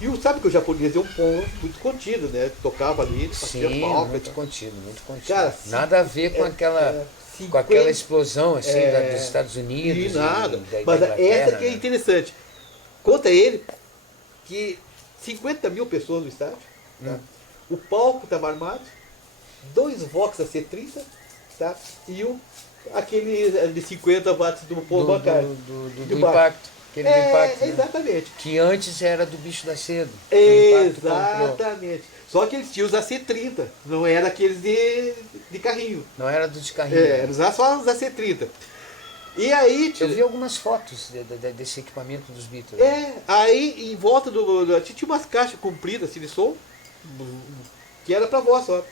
E sabe que o japonês é um povo muito contido, né? Tocava ali, fazia palco. Muito contido, muito contido. Cara, nada a ver com aquela explosão assim dos Estados Unidos. E nada. Da Mas essa que é né? interessante. Conta ele que 50 mil pessoas no estádio, tá? O palco estava armado, 2 Vox AC30, tá? E aquele de 50 watts do Paul McCartney. Do impacto. Aquele do impacto, né? Exatamente. Que antes era do Bicho da Seda. Exatamente. Só que eles tinham os AC30, não era aqueles de carrinho. Não era do de carrinho. Era só os AC30. E aí... Eu vi algumas fotos desse equipamento dos Beatles. Aí em volta tinha umas caixas compridas assim de som, que era pra voz só.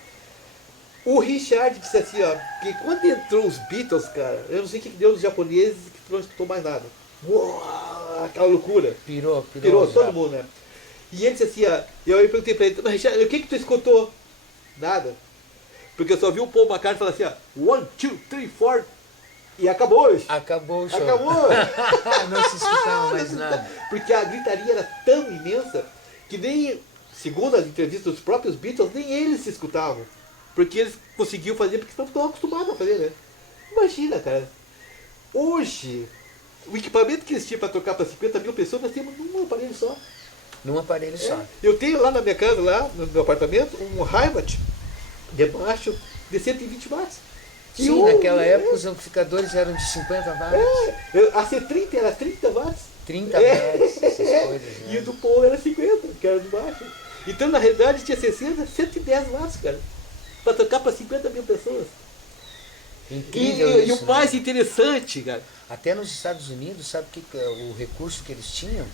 O Richard disse assim, ó, que quando entrou os Beatles, cara, eu não sei o que deu nos japoneses, que não escutou mais nada. Uou, aquela loucura. Pirou todo mundo, né? E ele disse assim, ó, eu perguntei pra ele, mas Richard, o que tu escutou? Nada. Porque eu só vi o Paul McCartney falar assim, ó, 1, 2, 3, 4, e acabou hoje. Acabou o show. Acabou. Não se escutava mais nada. Porque a gritaria era tão imensa que nem, segundo as entrevistas dos próprios Beatles, nem eles se escutavam. Porque eles conseguiam fazer porque estavam acostumados a fazer, né? Imagina, cara. Hoje, o equipamento que eles tinham para tocar para 50 mil pessoas, nós temos num aparelho só. Num aparelho só. Eu tenho lá na minha casa, lá no meu apartamento, um Heimat debaixo de 120 watts. Sim, naquela época os amplificadores eram de 50 watts. A C30 era 30 watts. 30 watts, essas coisas. Né? E o do Paul era 50, que era de baixo. Então, na realidade, tinha 60, 110 watts, cara. Para tocar para 50 mil pessoas. Incrível isso, e o mais interessante, cara. Até nos Estados Unidos, sabe o recurso que eles tinham?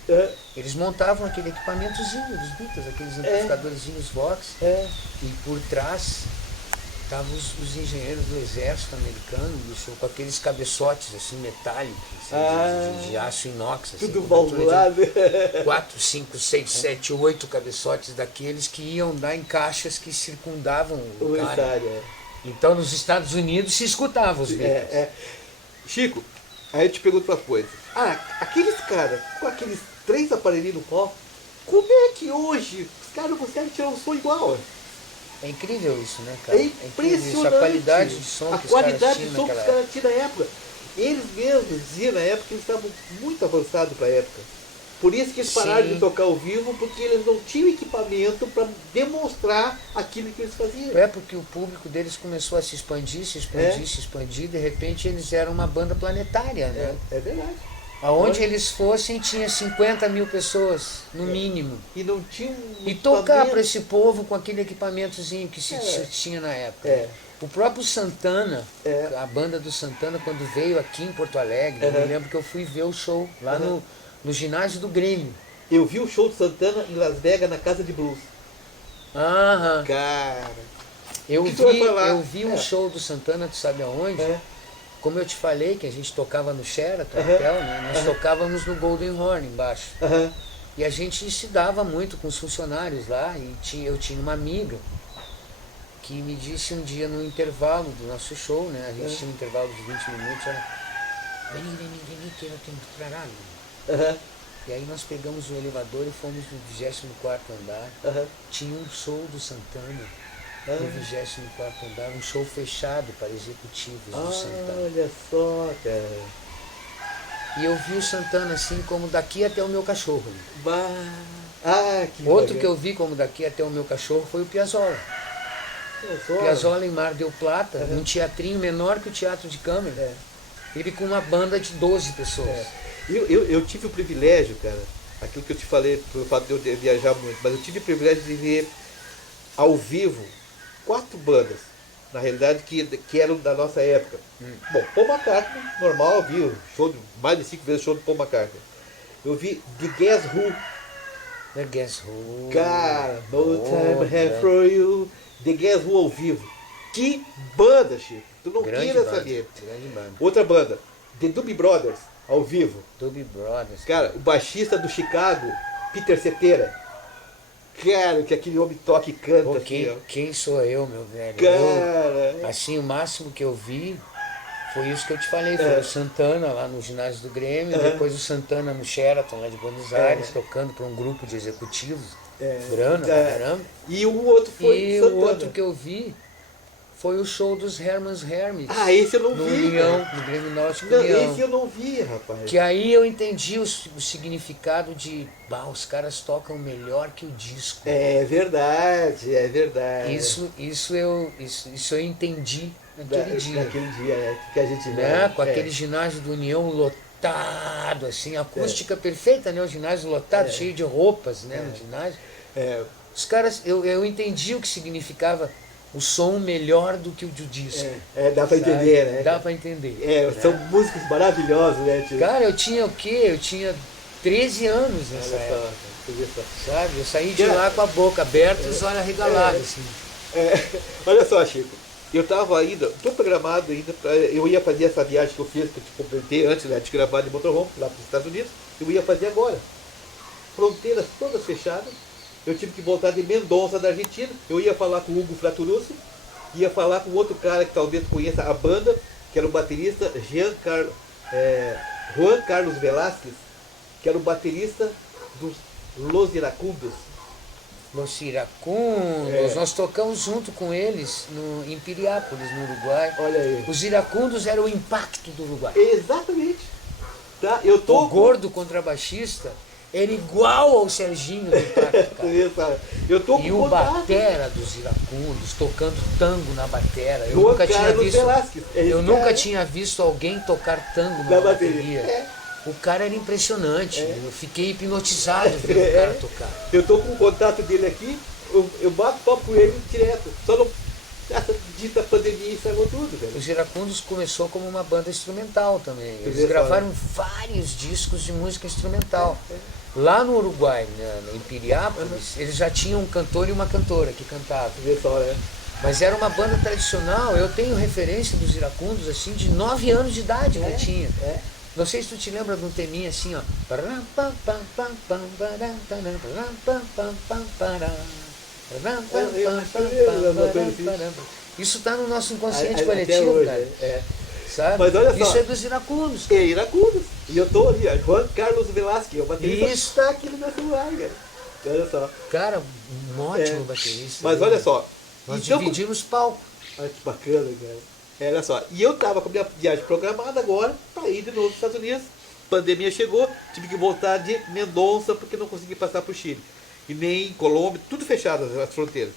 Eles montavam aquele equipamentozinho dos Beatles, aqueles amplificadorzinhos Vox. E por trás estavam os engenheiros do exército americano, com aqueles cabeçotes assim, metálicos, assim, de aço inox. Assim, tudo valvulado. 4, 5, 6, 7, 8 cabeçotes daqueles que iam dar em caixas que circundavam o cara. Então nos Estados Unidos se escutava os Beatles. Chico, aí eu te pergunto uma coisa. Aqueles caras com aqueles 3 aparelhinhos no palco, como é que hoje os caras não conseguem tirar um som igual? É incrível isso, né, cara? É impressionante. A qualidade de som que os caras tinham na época. Eles mesmos diziam na época que eles estavam muito avançados para a época. Por isso que eles pararam de tocar ao vivo, porque eles não tinham equipamento para demonstrar aquilo que eles faziam. Porque o público deles começou a se expandir, se expandir, de repente eles eram uma banda planetária, né? É verdade. Aonde eles fossem tinha 50 mil pessoas, no mínimo. E não tinha E tocar para esse povo com aquele equipamentozinho que se tinha na época. O próprio Santana, a banda do Santana, quando veio aqui em Porto Alegre, eu me lembro que eu fui ver o show lá no ginásio do Grêmio. Eu vi o show do Santana em Las Vegas, na Casa de Blues. Cara... Eu vi um show do Santana, tu sabe aonde? Como eu te falei, que a gente tocava no Sheraton Hotel, né? Nós tocávamos no Golden Horn embaixo. E a gente se dava muito com os funcionários lá, e eu tinha uma amiga que me disse um dia no intervalo do nosso show, né? A gente tinha um intervalo de 20 minutos, ela, vem, que eu tenho que trabalhar. Aham. E aí nós pegamos o elevador e fomos no 24º andar. Aham. Tinha um show do Santana no 24º andar, um show fechado para executivos do Santana. Olha só, cara. E eu vi o Santana assim, como daqui até o meu cachorro. Que Outro bacana. que eu vi como daqui até o meu cachorro foi o Piazzolla. Olha só. Piazzolla em Mar del Plata, num teatrinho menor que o Teatro de Câmara. É. Ele com uma banda de 12 pessoas. É. Eu tive o privilégio, cara, aquilo que eu te falei, pelo fato de eu viajar muito, mas eu tive o privilégio de ver ao vivo 4 bandas, na realidade, que eram da nossa época. Bom, Paul McCartney, normal, eu vi show de, mais de 5 vezes show do Paul McCartney. Eu vi The Guess Who. The Guess Who. Cara, No Time Have For You. The Guess Who ao vivo. Que banda, Chico. Tu não queira saber. Grande banda. Outra banda, The Doobie Brothers, ao vivo. Doobie Brothers. Cara, o baixista do Chicago, Peter Cetera. Cara, que aquele homem toca e canta. Pô, assim, ó. quem sou eu, meu velho? Cara. Assim, o máximo que eu vi foi isso que eu te falei. Foi o Santana lá no ginásio do Grêmio, depois o Santana no Sheraton lá de Buenos Aires, tocando para um grupo de executivos. Grana, pra caramba. E o outro foi E Santana. o outro que eu vi foi o show dos Herman's Hermits. Esse eu não no vi. União, Cara. no Grêmio Náutico Não, União. esse eu não vi, rapaz. Que aí eu entendi o significado de, os caras tocam melhor que o disco. É verdade, é verdade. Isso eu entendi naquele dia. Naquele dia, né? Que a gente Né? vai. Com aquele ginásio do União lotado, assim, acústica perfeita, né? O ginásio lotado, cheio de roupas, né? No ginásio. Os caras, eu entendi o que significava o som melhor do que o do disco. Dá pra entender, né? Dá pra entender. São músicos maravilhosos, né, tio? Cara, eu tinha o quê? Eu tinha 13 anos nessa época. Sabe? Eu saí de lá com a boca aberta e os olhos arregalados, assim. Olha só, Chico. Eu tava ainda, tô programado ainda, eu ia fazer essa viagem que eu fiz, que eu te comentei antes, né, de gravar de motorhome, lá para os Estados Unidos, eu ia fazer agora. Fronteiras todas fechadas, eu tive que voltar de Mendonça, da Argentina, eu ia falar com o Hugo Fraturussi, ia falar com outro cara que talvez conheça a banda, que era o baterista Juan Carlos Velázquez, que era o baterista dos Los Iracundos. Los Iracundos, nós tocamos junto com eles em Piriápolis, no Uruguai. Olha aí. Os Iracundos eram o impacto do Uruguai. Exatamente. Tá? Eu tô o gordo contrabaixista era igual ao Serginho do impacto, cara. Eu tô e com o contato. batera dos Iracundos, tocando tango na batera. Eu Juan nunca tinha Carlos visto. Velázquez, Eu nunca tinha visto alguém tocar tango na bateria. O cara era impressionante. Eu fiquei hipnotizado vendo o cara tocar. Eu tô com o contato dele aqui, eu bato papo com ele direto. Só não. Essa dita pandemia estragou tudo, velho. Os Iracundos começou como uma banda instrumental também. Eles gravaram vários discos de música instrumental. Lá no Uruguai, em Piriápolis, eles já tinham um cantor e uma cantora que cantavam. Mas era uma banda tradicional. Eu tenho referência dos Iracundos assim de 9 anos de idade que eu tinha. Não sei se tu te lembra de um teminha assim, ó. Isso tá no nosso inconsciente coletivo, hoje, cara. Sabe? Mas olha só, isso é dos Iracundos. É Iracundos. E eu tô ali, ó, Juan Carlos Velasquez, o baterista. Isso. Tá aqui no meu celular, cara. Olha só. Cara, um ótimo baterista. Mas olha só. Nós então, dividimos palco. Olha que bacana, cara. Olha só. E eu tava com a minha viagem programada agora para ir de novo aos Estados Unidos. Pandemia chegou, tive que voltar de Mendonça porque não consegui passar pro Chile. E nem Colômbia, tudo fechado as fronteiras.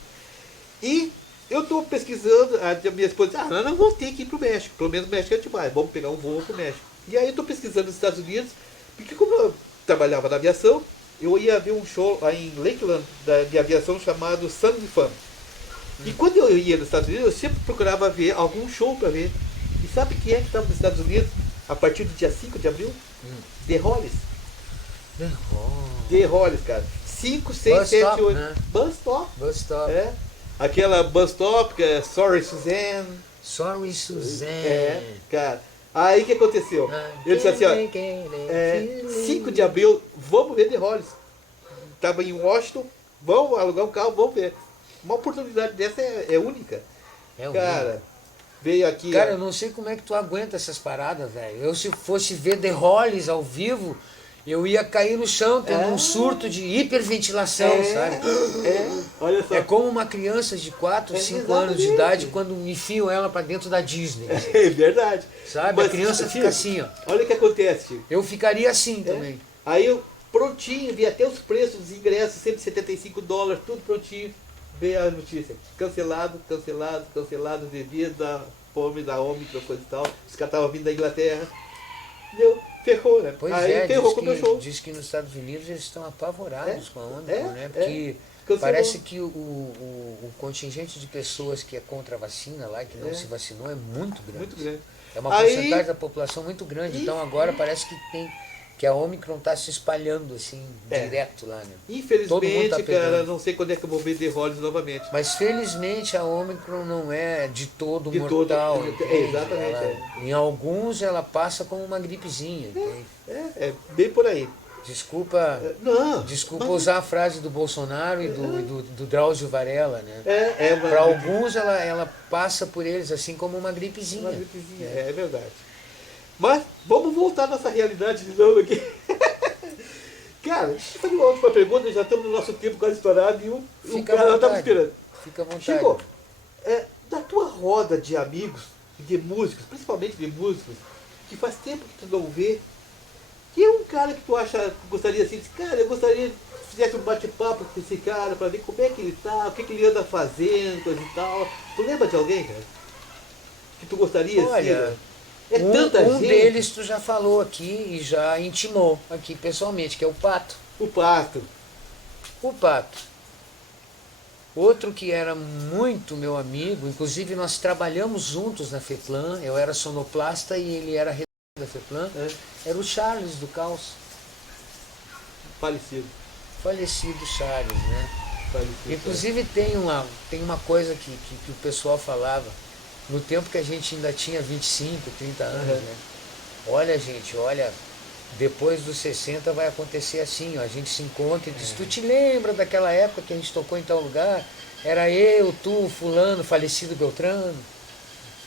E eu estou pesquisando, a minha esposa disse, não vou ter que ir pro México, pelo menos o México a gente vai, vamos pegar um voo pro México. E aí eu estou pesquisando nos Estados Unidos, porque como eu trabalhava na aviação, eu ia ver um show lá em Lakeland de aviação chamado Sun Fun. E quando eu ia nos Estados Unidos, eu sempre procurava ver algum show para ver. E sabe quem é que estava nos Estados Unidos a partir do dia 5 de abril? The Hollies. The Hollies, cara. 5, 6, 7, 8. Né? Bus Stop. Bus Stop. Aquela Bus Stop que é Sorry Suzanne. Sorry Suzanne. Cara. Aí o que aconteceu? Eu disse assim, ó, 5 de abril, vamos ver The Hollies. estava em Washington, vamos alugar um carro, vamos ver. Uma oportunidade dessa é única. É Cara, veio aqui... Cara, eu não sei como é que tu aguenta essas paradas, velho. Eu, se fosse ver The Hollies ao vivo, eu ia cair no chão tendo um surto de hiperventilação, sabe? Olha só. É como uma criança de 4, 5 anos de exatamente. idade quando enfiam ela pra dentro da Disney. É verdade. Sabe? Mas, A criança fica assim, ó. Olha o que acontece, Chico. Eu ficaria assim também. Aí eu, prontinho, vi até os preços dos ingressos, $175, tudo prontinho. Veio a notícia, cancelado devido à fome da Ômicron, coisa e tal. Os caras estavam vindo da Inglaterra. Deu, ferrou, né? Pois aí ferrou com o meu show. diz que nos Estados Unidos eles estão apavorados com a Ômicron, né? é. Porque Cancelou. parece que o contingente de pessoas que é contra a vacina lá, que não se vacinou, é muito grande. Muito grande. É uma Aí- porcentagem da população muito grande. Então agora parece que a Ômicron está se espalhando assim, direto lá, né? Todo mundo Infelizmente, tá pegando. cara, não sei quando é que eu vou ver The Hollies novamente. Mas felizmente a Ômicron não é de todo De todo, mortal. entende? exatamente, Em alguns ela passa como uma gripezinha. Entende? É bem por aí. Desculpa, Não. desculpa mas- usar a frase do Bolsonaro e do Drauzio Varela, né? Uma Para alguns ela passa por eles assim como uma gripezinha. Uma gripezinha, é verdade. Mas vamos voltar à nossa realidade de novo aqui. Cara, deixa eu fazer uma última pergunta, já estamos no nosso tempo quase estourado e o Fica à cara já está me vontade. esperando. Fica à vontade. Chico, da tua roda de amigos, de músicos, principalmente de músicos, que faz tempo que tu não vê, que é um cara que tu acha, que gostaria assim, cara, eu gostaria que fizesse um bate-papo com esse cara para ver como é que ele tá, o que ele anda fazendo, coisa e tal. Tu lembra de alguém, cara? Que tu gostaria Olha, assim? É tanta um gente. deles tu já falou aqui e já intimou aqui pessoalmente, que é o Pato. O Pato. O Pato. Outro que era muito meu amigo, inclusive nós trabalhamos juntos na FEPLAN, eu era sonoplasta e ele era redator da FEPLAN, era o Charles do Caos, Falecido. falecido Charles, né? Falecido. Inclusive tem uma coisa que o pessoal falava, no tempo que a gente ainda tinha 25, 30 anos, né? Olha, gente, olha, depois dos 60 vai acontecer assim, ó, a gente se encontra e diz, tu te lembra daquela época que a gente tocou em tal lugar? Era eu, tu, fulano, falecido Beltrano.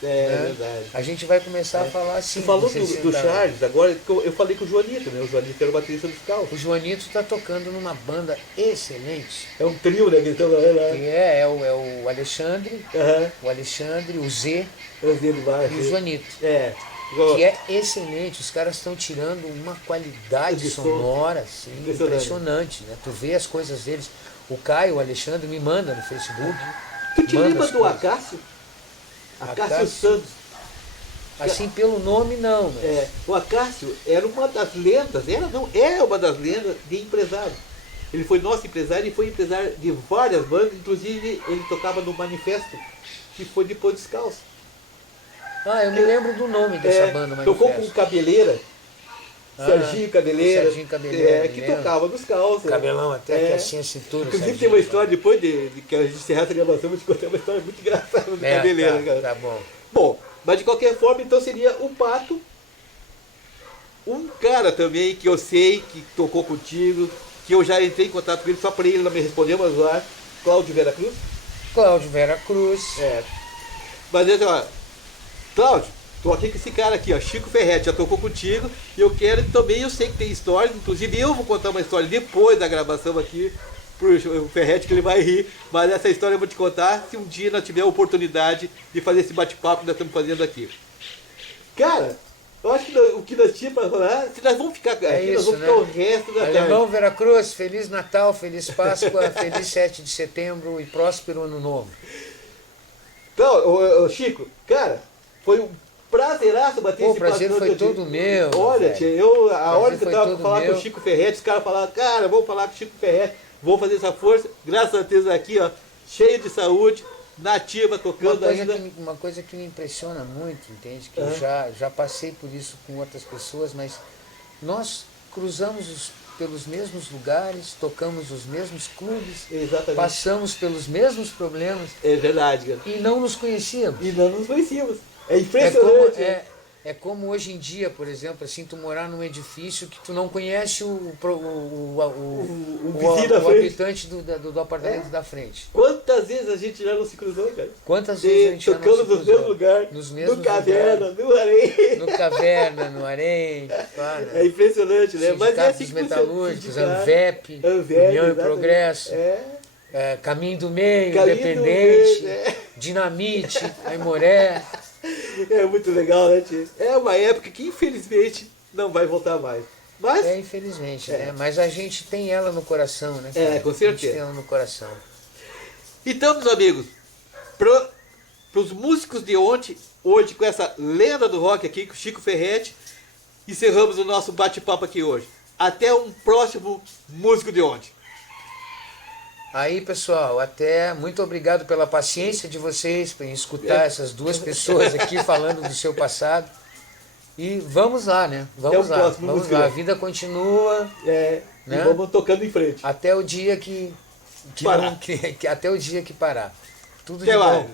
né? Verdade. A gente vai começar a falar assim. Tu falou com 60 do anos. Charles, agora eu falei com o Joanito, né? O Joanito era o baterista dos Caos. O Joanito está tocando numa banda excelente. É um trio, né? Que estão lá. Que é o Alexandre, Aham. o Z Eu vi do bar. e o Joanito. É. Que é excelente, os caras estão tirando uma qualidade De som. sonora assim, Impressionante. impressionante, né? Tu vê as coisas deles. O Caio, o Alexandre me manda no Facebook. Tu te manda lembra as do coisas. Acácio? Acácio Acácio? Santos. Assim pelo nome não, mas O Acácio era uma das lendas, é uma das lendas de empresário. Ele foi nosso empresário e foi empresário de várias bandas, inclusive ele tocava no Manifesto, que foi depois dos Caos. eu me lembro do nome dessa banda, mas Tocou com o Cabeleira, Serginho Cabeleira, Serginho Cabeleira, que me lembro. tocava nos Caos. cabelão até que É. assim a cintura. Inclusive Serginho, tem uma cara. história depois de que a gente encerrar essa gravação, eu vou te contar uma história muito engraçada do Cabeleira, cara. Tá bom. Bom, mas de qualquer forma, então seria o Pato. Um cara também que eu sei que tocou contigo, que eu já entrei em contato com ele, só para ele não me respondeu, mas lá, Cláudio Vera Cruz. Cláudio Vera Cruz. Mas assim, ó, Cláudio, tô aqui com esse cara aqui, ó, Chico Ferretti, já tocou contigo, e eu quero que também, eu sei que tem história, inclusive eu vou contar uma história depois da gravação aqui, pro Ferretti, que ele vai rir, mas essa história eu vou te contar se um dia nós tiver a oportunidade de fazer esse bate-papo que nós estamos fazendo aqui. Cara, eu acho que o que nós tínhamos para falar, se nós vamos ficar aqui, nós isso, vamos ficar né? o resto da Alemão tarde. Vera Cruz, Feliz Natal, Feliz Páscoa, Feliz 7 de setembro e próspero ano novo. Então, Chico, cara, foi um prazeraço bater Pô, esse o prazer papo foi contigo. todo meu, Olha, velho. tia, a O hora prazer que eu foi tava todo falando com meu. o Chico Ferretti, os caras falaram, cara, vamos falar com o Chico Ferretti, vamos fazer essa força, graças a Deus aqui, ó, cheio de saúde, nativa, tocando ainda. Uma coisa que me impressiona muito, entende? Que eu já passei por isso com outras pessoas, mas nós cruzamos pelos mesmos lugares, tocamos os mesmos clubes, Exatamente. passamos pelos mesmos problemas É verdade, cara. e não nos conhecíamos. E não nos conhecíamos. É É, impressionante. É como hoje em dia, por exemplo, assim, tu morar num edifício que tu não conhece o vizinho da frente. habitante do apartamento da frente. Quantas vezes a gente já não se cruzou, cara? Quantas vezes a gente já não Tocando se no cruzou? mesmo lugar, Nos mesmos no caverna, no areia. no caverna, no Harém, claro. É impressionante, né? Mas é Sindicato assim dos que funciona. Metalúrgicos, Sindicato, ANVEP, ANVEP, União e exatamente. Progresso, Caminho do Meio, Caminho do Independente, Meio, Dinamite, Aimoré. É muito legal, né, tio? É uma época que infelizmente não vai voltar mais. Mas, Infelizmente, né? Mas a gente tem ela no coração, né? com A gente certeza. tem ela no coração. Então, meus amigos, para os músicos de ontem, hoje com essa lenda do rock aqui, com o Chico Ferretti, encerramos o nosso bate-papo aqui hoje. Até um próximo Músico de Ontem. Aí, pessoal, muito obrigado pela paciência de vocês em escutar essas duas pessoas aqui falando do seu passado. E vamos lá, né? Vamos lá, próximo vamos Músico lá. A de Ontem. vida continua E Né? vamos tocando em frente. até o dia que Parar. até o dia que parar. Tudo Até de mais. bom.